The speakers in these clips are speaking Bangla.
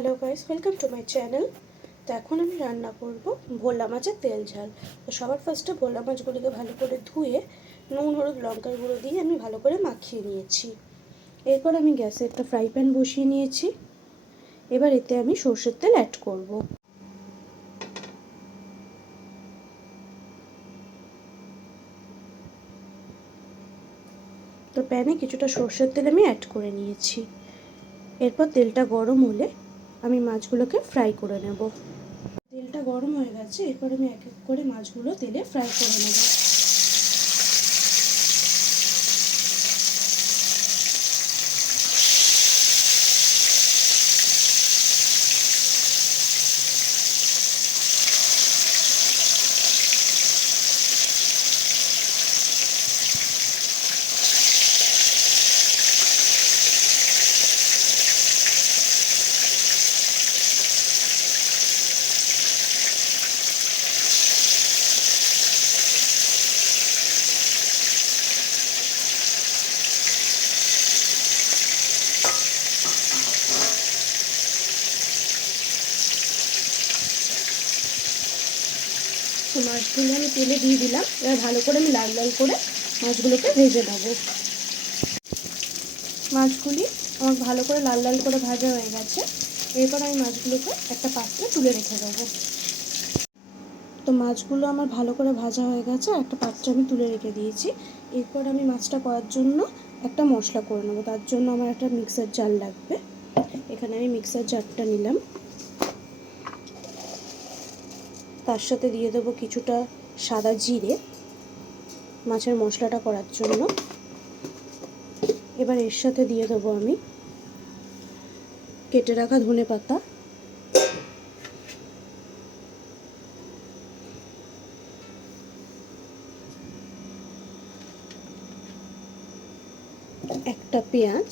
Hello guys welcome to my channel তো এখন আমি রান্না করব ভোলা মাছের তেল ঝাল। তো সবার ফার্স্টে ভোলা মাছগুলিকে ভালো করে ধুয়ে নুন, হলুদ, লঙ্কার গুঁড়ো দিয়ে আমি ভালো করে মাখিয়ে নিয়েছি। এরপর আমি গ্যাসে একটা ফ্রাই প্যান বসিয়ে নিয়েছি। এবার এতে আমি সর্ষের তেল অ্যাড করব। তো প্যানে কিছুটা সর্ষের তেল আমি অ্যাড করে নিয়েছি। এরপর তেলটা গরম হলে আমি মাছগুলোকে ফ্রাই করে নেব। তেলটা গরম হয়ে গেছে, এরপর আমি এক এক করে মাছগুলো তেলে ফ্রাই করে নেব। তো মাছগুলো আমি তেলে দিয়ে দিলাম। এবার ভালো করে আমি লাল লাল করে মাছগুলোকে ভেজে নেব। মাছগুলি আমার ভালো করে লাল লাল করে ভাজা হয়ে গেছে। এরপর আমি মাছগুলোকে একটা পাত্রে তুলে রেখে দেবো। তো মাছগুলো আমার ভালো করে ভাজা হয়ে গেছে, একটা পাত্রে আমি তুলে রেখে দিয়েছি। এরপর আমি মাছটা করার জন্য একটা মশলা করে নেব। তার জন্য আমার একটা মিক্সার জার লাগবে। এখানে আমি মিক্সার জারটা নিলাম। তার সাথে দিয়ে দেবো কিছুটা সাদা জিরে মাছের মশলাটা করার জন্য। এবার এর সাথে দিয়ে দেবো আমি কেটে রাখা ধনে পাতা। একটা পেঁয়াজ,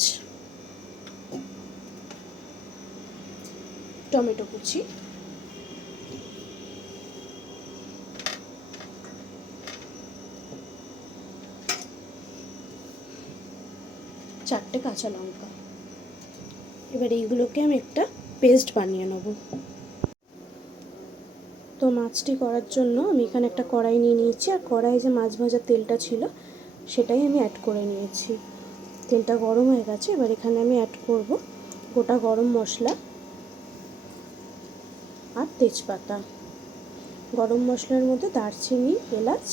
টমেটো কুচি। চারটে কাঁচা লঙ্কা। এবার এইগুলোকে আমি একটা পেস্ট বানিয়ে নেব। তো মাছটি করার জন্য আমি এখানে একটা কড়াই নিয়ে নিয়েছি। আর কড়াই যে মাছ ভাজার তেলটা ছিল, সেটাই আমি অ্যাড করে নিয়েছি। তেলটা গরম হয়ে গেছে, এবার এখানে আমি অ্যাড করব গোটা গরম মশলা আর তেজপাতা। গরম মশলার মধ্যে দারচিনি, এলাচ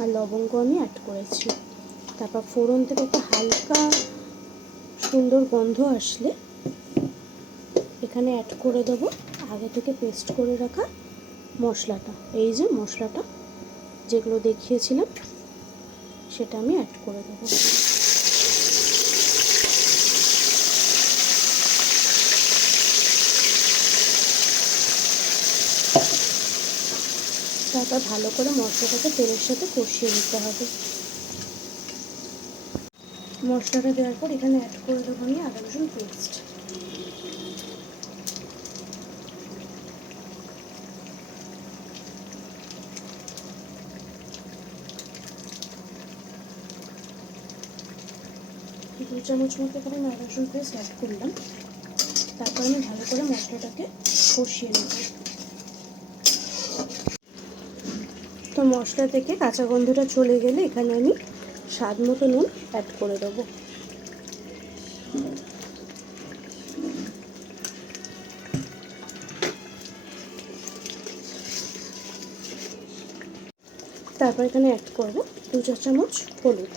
আর লবঙ্গ আমি অ্যাড করেছি। তারপর ফোড়ন থেকে একটা হালকা সুন্দর গন্ধ আসলে এখানে অ্যাড করে দেবো। আগে থেকে পেস্ট করে রাখা মশলাটা, এই যে মশলাটা যেগুলো দেখিয়েছিলাম, সেটা আমি অ্যাড করে দেবো। তারপর ভালো করে মশলাটাকে তেলের সাথে কষিয়ে নিতে হবে। মশলাটা দেওয়ার পর এখানে অ্যাড করে দেবো আমি আদা, রসুন পেস্ট দু চামচ মতো এখানে আমি আদা, রসুন পেস্ট অ্যাড করলাম। তারপর আমি ভালো করে মশলাটাকে কষিয়ে নেব। মশলা থেকে কাঁচা গন্ধটা চলে গেলে এখানে আমি স্বাদ মতো নুন অ্যাড করে দেবো। তারপর এখানে অ্যাড করব দু চার চামচ হলুদ।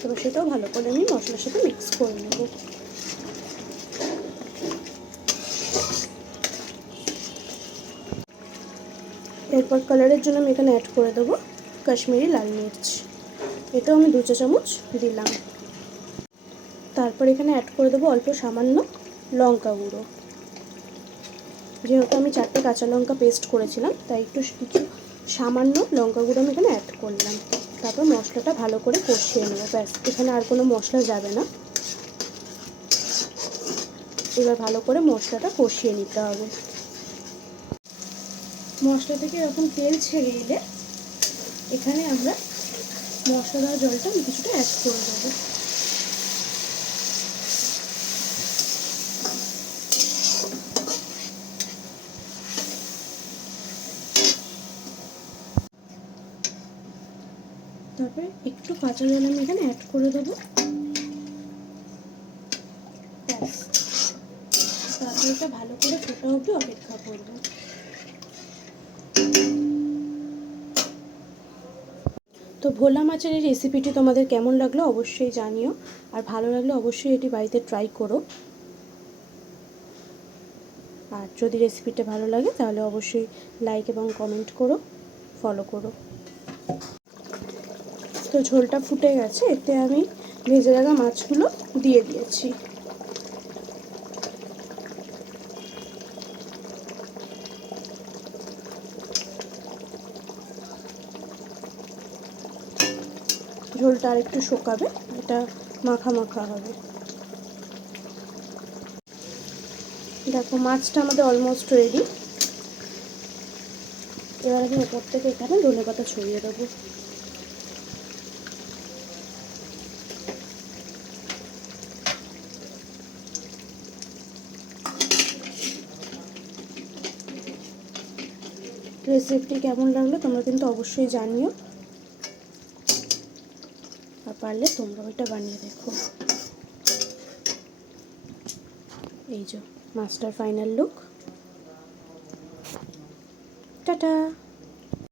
তবে সেটাও ভালো করে আমি মশলার সাথে মিক্স করে নেব। এরপর কালারের জন্য আমি এখানে অ্যাড করে দেবো কাশ্মীরি লাল মির্চ। এটাও আমি দু চা চামচ দিলাম। তারপর এখানে অ্যাড করে দেবো অল্প সামান্য লঙ্কা গুঁড়ো। যেহেতু আমি চারটে কাঁচা লঙ্কা পেস্ট করেছিলাম, তাই একটু কিছু সামান্য লঙ্কা গুঁড়ো আমি এখানে অ্যাড করলাম। তারপর মশলাটা ভালো করে কষিয়ে নেব। ব্যাস, এখানে আর কোনো মশলা যাবে না। এবার ভালো করে মশলাটা কষিয়ে নিতে হবে। মশলা থেকে এরকম তেল ছেড়ে এলে এখানে আমরা মশলা দেওয়া জলটা কিছুটা অ্যাড করে দেবো। তারপরে একটু কাঁচা জল আমি এখানে অ্যাড করে দেবো। ব্যাস। তারপরে ভালো করে ফোটা অবধি অপেক্ষা করব। তো ভোলা মাছের এই রেসিপিটি তোমাদের কেমন লাগল অবশ্যই জানিও। আর ভালো লাগলে অবশ্যই এটি বাড়িতে ট্রাই করো। আর যদি রেসিপিটা ভালো লাগে তাহলে অবশ্যই লাইক এবং কমেন্ট করো ফলো করো। তো ঝোলটা ফুটে গেছে, এতে আমি ভেজে রাখা মাছগুলো দিয়ে দিয়েছি। ঝোলটা আর একটু শুকাবে, এটা মাখা মাখা হবে। দেখো, মাছটা আমাদের অলমোস্ট রেডি এবার আমি ওপর থেকে এখানে ধনে পাতা ছড়িয়ে দেবো। রেসিপিটি কেমন লাগল তোমরা কিন্তু অবশ্যই জানিও। আর পারলে তোমরাও এটা বানিয়ে দেখো। এই যে মাস্টার ফাইনাল লুক। টাটা!